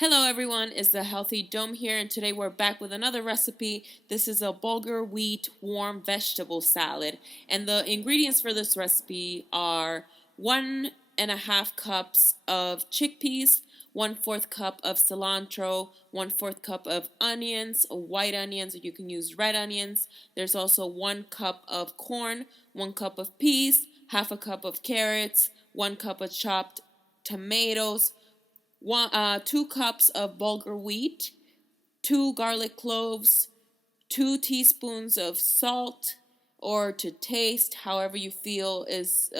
Hello everyone, it's the Healthy Dome here, and today we're back with another recipe. This is a bulgur wheat warm vegetable salad, and the ingredients for this recipe are 1.5 cups of chickpeas, 1/4 cup of cilantro, 1/4 cup of onions, white onions, or you can use red onions. There's also 1 cup of corn, 1 cup of peas, half a cup of carrots, 1 cup of chopped tomatoes, 2 cups of bulgur wheat, 2 garlic cloves, 2 teaspoons of salt, or to taste, however you feel is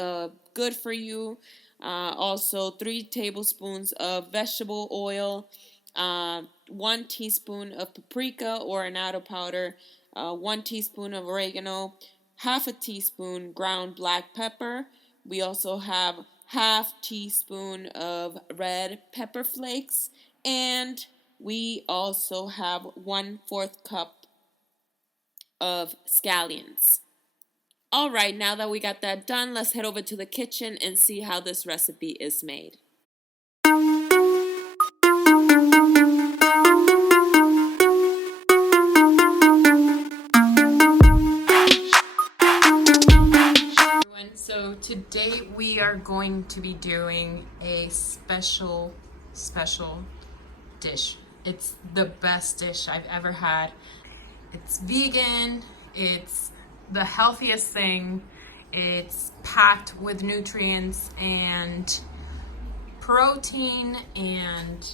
good for you. Also, 3 tablespoons of vegetable oil, 1 teaspoon of paprika or annatto powder, 1 teaspoon of oregano, half a teaspoon ground black pepper. We also have half teaspoon of red pepper flakes, and we also have 1/4 cup of scallions. All right, now that we got that done, let's head over to the kitchen and see how this recipe is made. So today we are going to be doing a special dish. It's the best dish I've ever had. It's vegan, it's the healthiest thing, it's packed with nutrients and protein, and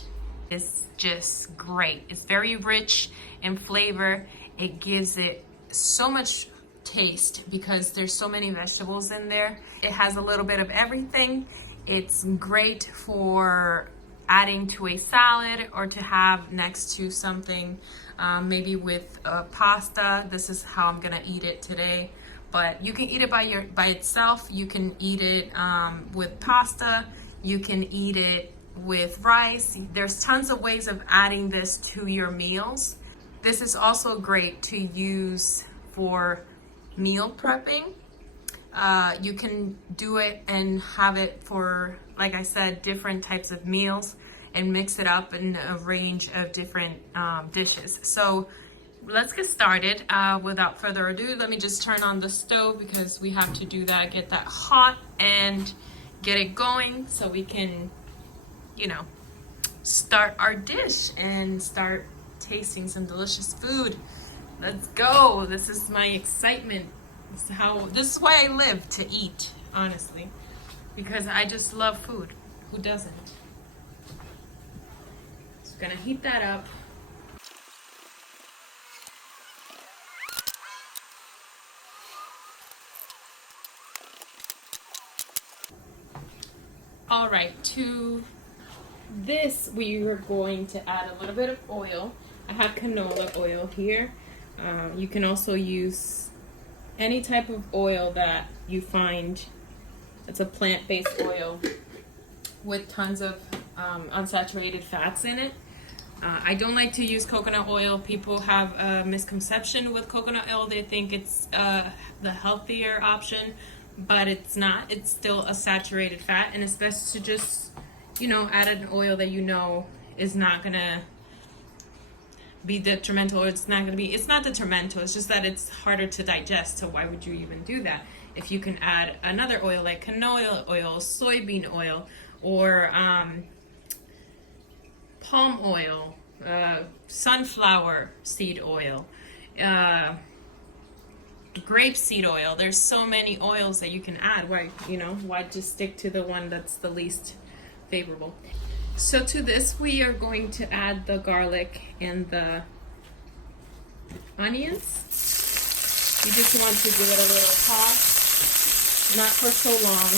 it's just great. It's very rich in flavor. It gives it so much taste because there's so many vegetables in there. It has a little bit of everything. It's great for adding to a salad or to have next to something, maybe with pasta. This is how I'm gonna eat it today, but you can eat it by itself. You can eat it with pasta. You can eat it with rice. There's tons of ways of adding this to your meals. This is also great to use for meal prepping. You can do it and have it for, like I said, different types of meals and mix it up in a range of different dishes. So let's get started. Without further ado, let me just turn on the stove because we have to do that, get that hot and get it going so we can, start our dish and start tasting some delicious food. Let's go. This is my excitement. This is why I live, to eat, honestly, because I just love food. Who doesn't? So I'm gonna heat that up. All right, to this we are going to add a little bit of oil. I have canola oil here. You can also use any type of oil that you find. It's a plant-based oil with tons of unsaturated fats in it. I don't like to use coconut oil. People have a misconception with coconut oil. They think it's the healthier option, but it's not. It's still a saturated fat, and it's best to just, add an oil that is not gonna be detrimental, or it's not detrimental, it's just that it's harder to digest. So why would you even do that if you can add another oil like canola oil, soybean oil, or palm oil, sunflower seed oil, grapeseed oil. There's so many oils that you can add. Why just stick to the one that's the least favorable? So to this, we are going to add the garlic and the onions. You just want to give it a little toss, not for so long.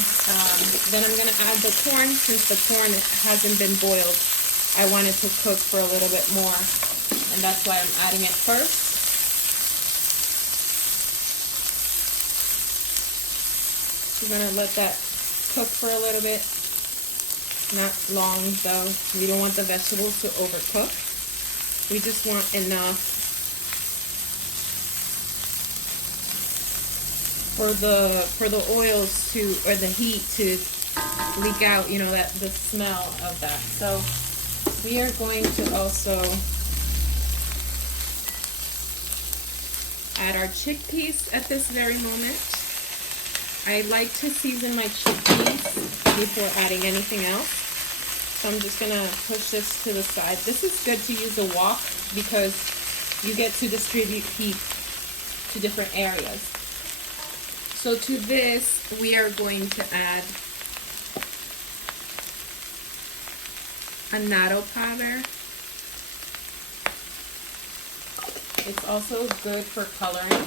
Then I'm going to add the corn. Since the corn hasn't been boiled, I want it to cook for a little bit more, and that's why I'm adding it first. We're going to let that cook for a little bit. Not long though. We don't want the vegetables to overcook. We just want enough for the oils or the heat to leak out, that the smell of that. So We are going to also add our chickpeas at this very moment. I like to season my chickpeas before adding anything else. So I'm just gonna push this to the side. This is good to use a wok because you get to distribute heat to different areas. So to this, we are going to add annatto powder. It's also good for coloring.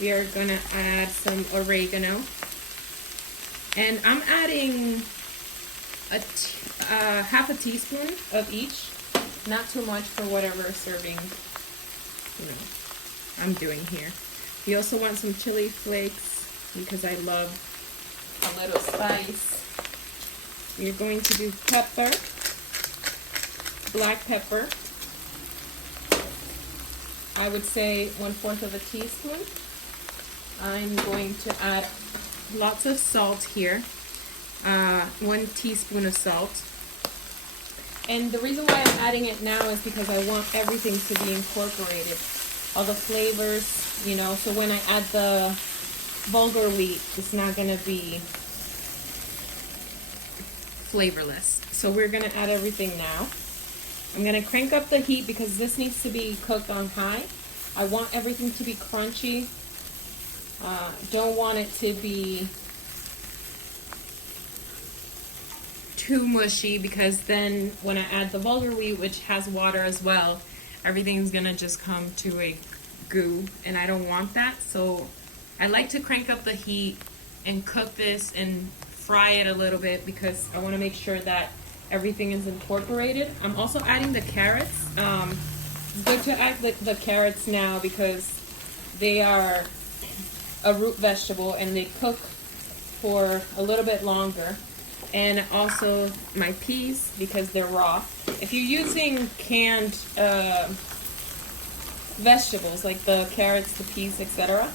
We are gonna add some oregano. And I'm adding half a teaspoon of each. Not too much for whatever serving, I'm doing here. We also want some chili flakes because I love a little spice. We're going to do pepper, black pepper. I would say 1/4 of a teaspoon. I'm going to add lots of salt here. 1 teaspoon of salt. And the reason why I'm adding it now is because I want everything to be incorporated. All the flavors, so when I add the bulgur wheat, it's not going to be flavorless. So we're going to add everything now. I'm going to crank up the heat because this needs to be cooked on high. I want everything to be crunchy. Don't want it to be too mushy because then when I add the bulgur wheat, which has water as well, everything's gonna just come to a goo, and I don't want that. So I like to crank up the heat and cook this and fry it a little bit because I want to make sure that everything is incorporated. I'm also adding the carrots. It's good to add the carrots now because they are a root vegetable and they cook for a little bit longer. And also my peas because they're raw. If you're using canned vegetables like the carrots, the peas, etc.,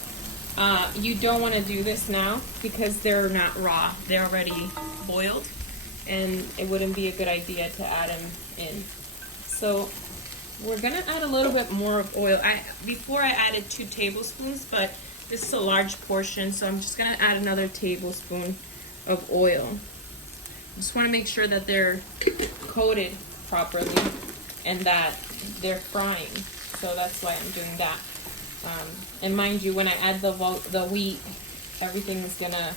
you don't want to do this now because they're not raw. They're already boiled, and it wouldn't be a good idea to add them in. So we're gonna add a little bit more of oil. Before I added 2 tablespoons, but this is a large portion, so I'm just gonna add another tablespoon of oil. Just want to make sure that they're coated properly and that they're frying. So that's why I'm doing that. And mind you, when I add the wheat, everything is gonna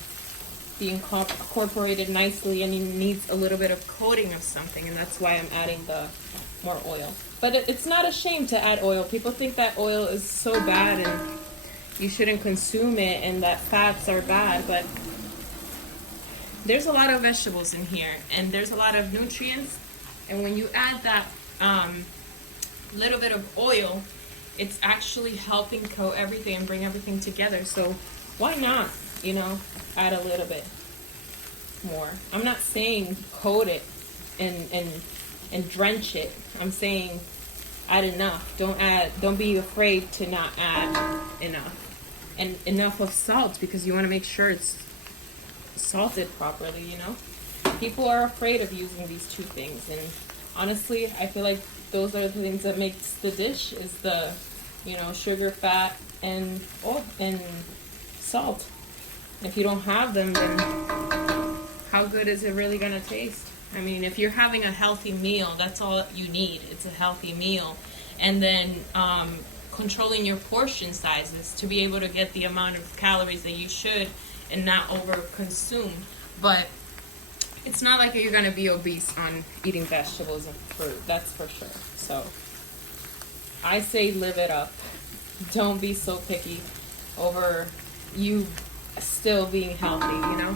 be incorporated nicely, and it needs a little bit of coating of something, and that's why I'm adding the more oil. But it's not a shame to add oil. People think that oil is so bad and you shouldn't consume it, and that fats are bad, but there's a lot of vegetables in here, and there's a lot of nutrients, and when you add that little bit of oil, it's actually helping coat everything and bring everything together. So why not, add a little bit more. I'm not saying coat it and drench it. I'm saying add enough. Don't be afraid to not add enough. And enough of salt because you want to make sure it's salted properly, People are afraid of using these 2 things, and honestly, I feel like those are the things that makes the dish is the, sugar, fat, and oil, and salt. If you don't have them, then how good is it really gonna taste? I mean, if you're having a healthy meal, that's all you need. It's a healthy meal. And then controlling your portion sizes to be able to get the amount of calories that you should and not over consume. But it's not like you're going to be obese on eating vegetables and fruit, that's for sure. So I say live it up. Don't be so picky over you still being healthy,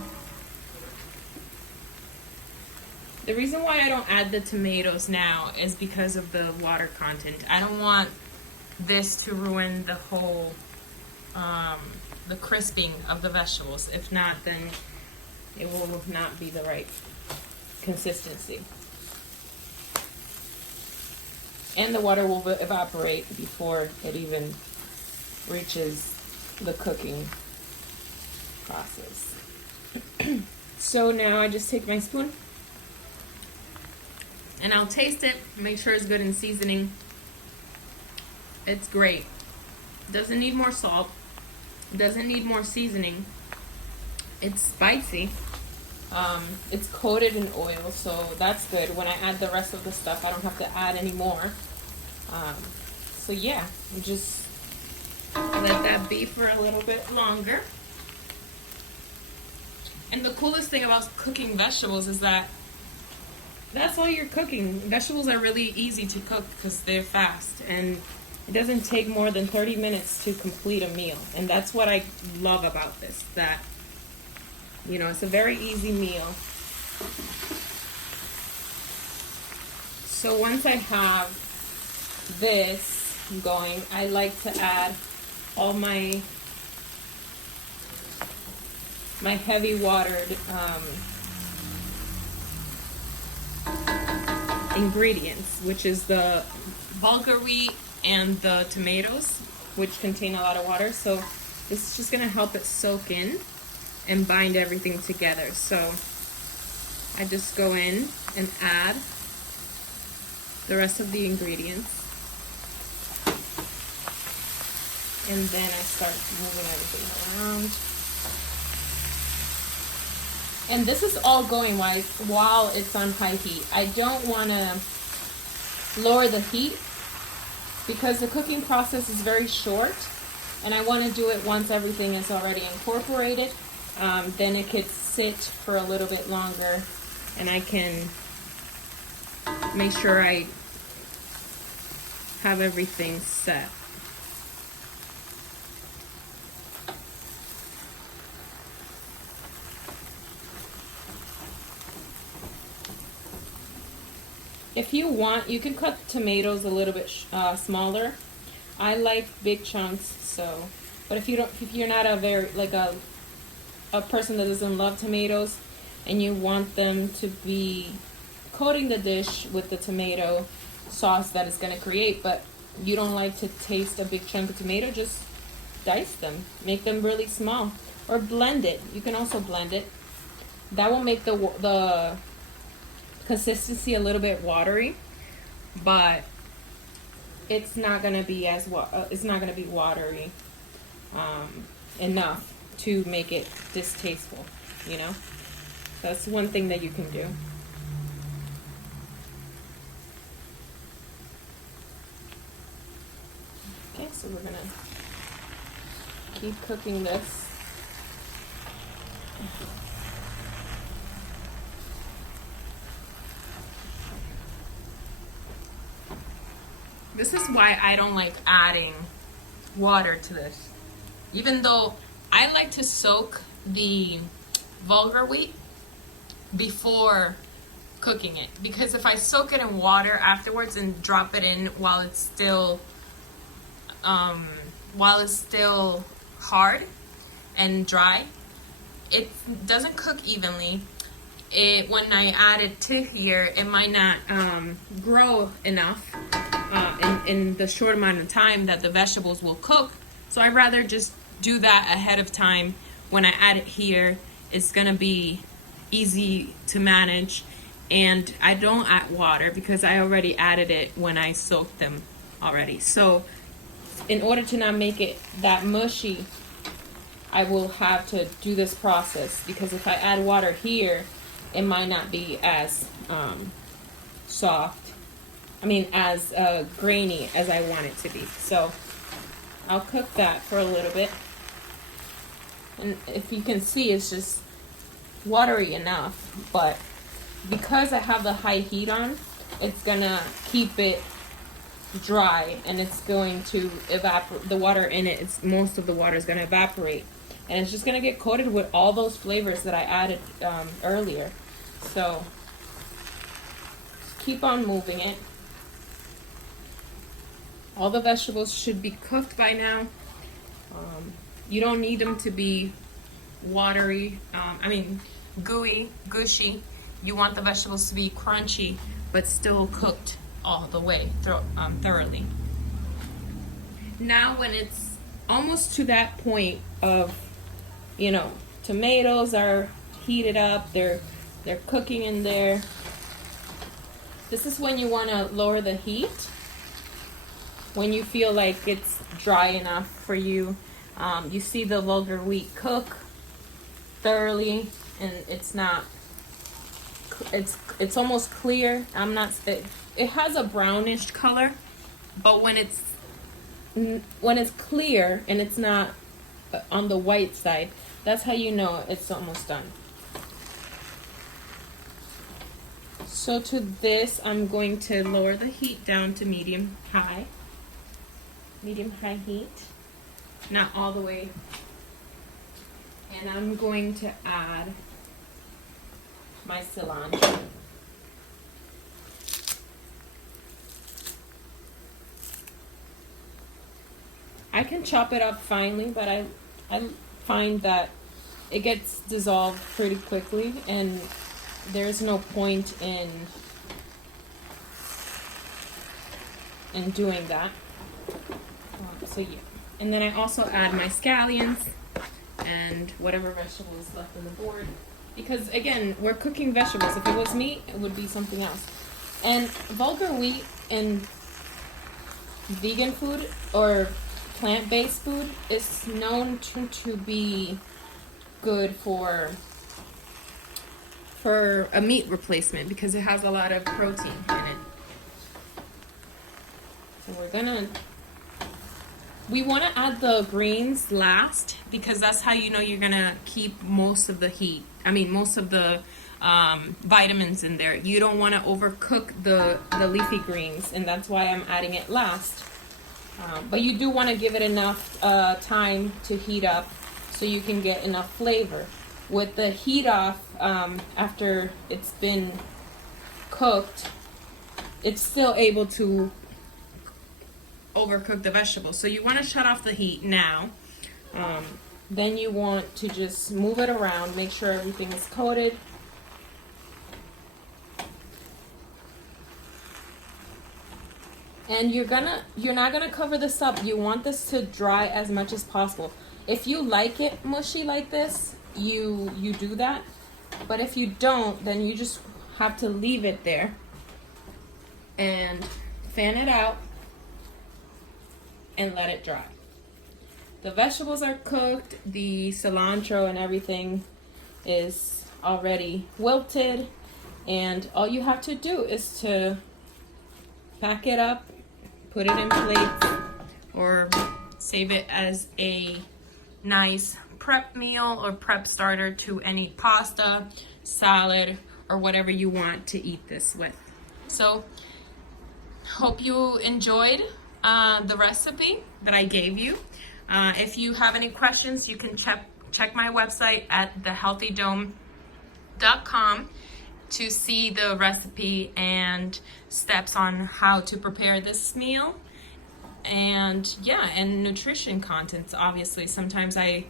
The reason why I don't add the tomatoes now is because of the water content. I don't want this to ruin the whole the crisping of the vegetables. If not, then it will not be the right consistency. And the water will evaporate before it even reaches the cooking process. So now I just take my spoon and I'll taste it, make sure it's good in seasoning. It's great. Doesn't need more salt. Doesn't need more seasoning. It's spicy. It's coated in oil, so that's good. When I add the rest of the stuff, I don't have to add any more. So yeah, just let that be for a little bit longer. And the coolest thing about cooking vegetables is that that's all you're cooking. Vegetables are really easy to cook because they're fast, and it doesn't take more than 30 minutes to complete a meal. And that's what I love about this, that, you know, it's a very easy meal. So once I have this going, I like to add all my heavy watered ingredients, which is the bulgur wheat and the tomatoes, which contain a lot of water. So this is just going to help it soak in and bind everything together. So I just go in and add the rest of the ingredients, and then I start moving everything around. And this is all going while it's on high heat. I don't want to lower the heat because the cooking process is very short, and I want to do it once everything is already incorporated. Then it could sit for a little bit longer, and I can make sure I have everything set. If you want, you can cut tomatoes a little bit smaller. I like big chunks, so. But if you're not a very a person that doesn't love tomatoes, and you want them to be coating the dish with the tomato sauce that it's going to create, but you don't like to taste a big chunk of tomato, just dice them, make them really small, or blend it. You can also blend it. That will make the consistency a little bit watery, but it's not going to be watery enough to make it distasteful, you know. That's one thing that you can do. Okay, so we're gonna keep cooking this. This is why I don't like adding water to this. Even though I like to soak the bulgur wheat before cooking it. Because if I soak it in water afterwards and drop it in while it's still hard and dry, it doesn't cook evenly. When I add it to here, it might not grow enough in the short amount of time that the vegetables will cook. So I'd rather just do that ahead of time. When I add it here, it's gonna be easy to manage, and I don't add water because I already added it when I soaked them already. So in order to not make it that mushy, I will have to do this process, because if I add water here, it might not be as as grainy as I want it to be. So I'll cook that for a little bit. And if you can see, it's just watery enough, but because I have the high heat on, it's gonna keep it dry, and it's going to evaporate. The water in it, most of the water is gonna evaporate, and it's just gonna get coated with all those flavors that I added earlier. So keep on moving it. All the vegetables should be cooked by now. You don't need them to be watery, gooey, gushy. You want the vegetables to be crunchy, but still cooked all the way thoroughly. Now when it's almost to that point of, tomatoes are heated up, they're cooking in there, This is when you want to lower the heat. When you feel like it's dry enough for you. You see the bulgur wheat cook thoroughly, and it's not. It's almost clear. It has a brownish color, but when it's clear and it's not on the white side, that's how you know it's almost done. So to this, I'm going to lower the heat down to medium-high heat, not all the way. And I'm going to add my cilantro. I can chop it up finely, but I find that it gets dissolved pretty quickly, and there's no point in doing that. So yeah, and then I also add my scallions and whatever vegetables left on the board, because again, we're cooking vegetables. If it was meat, it would be something else. And bulgur wheat in vegan food or plant-based food is known to be good for a meat replacement because it has a lot of protein in it. So we want to add the greens last because that's how you know you're gonna keep most of the heat. Most of the vitamins in there. You don't want to overcook the leafy greens, and that's why I'm adding it last. But you do want to give it enough time to heat up so you can get enough flavor. With the heat off, after it's been cooked, it's still able to overcook the vegetables. So you want to shut off the heat now. Then you want to just move it around, make sure everything is coated. And you're not gonna cover this up. You want this to dry as much as possible. If you like it mushy like this, you do that. But if you don't, then you just have to leave it there and fan it out and let it dry. The vegetables are cooked, the cilantro and everything is already wilted, and all you have to do is to pack it up, put it in plates, or save it as a nice prep meal or prep starter to any pasta, salad, or whatever you want to eat this with. So, hope you enjoyed the recipe that I gave you. If you have any questions, you can check my website at thehealthydome.com to see the recipe and steps on how to prepare this meal. And yeah, and nutrition contents, obviously. Sometimes I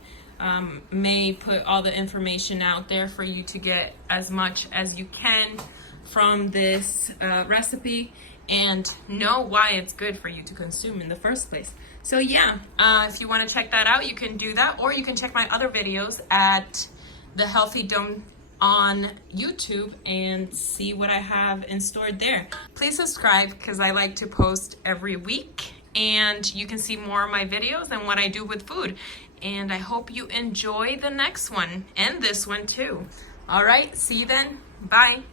may put all the information out there for you to get as much as you can from this recipe and know why it's good for you to consume in the first place. So yeah, if you want to check that out, you can do that, or you can check my other videos at The Healthy Dome on YouTube and see what I have in store there. Please subscribe because I like to post every week, and you can see more of my videos and what I do with food. And I hope you enjoy the next one and this one too. All right, see you then. Bye.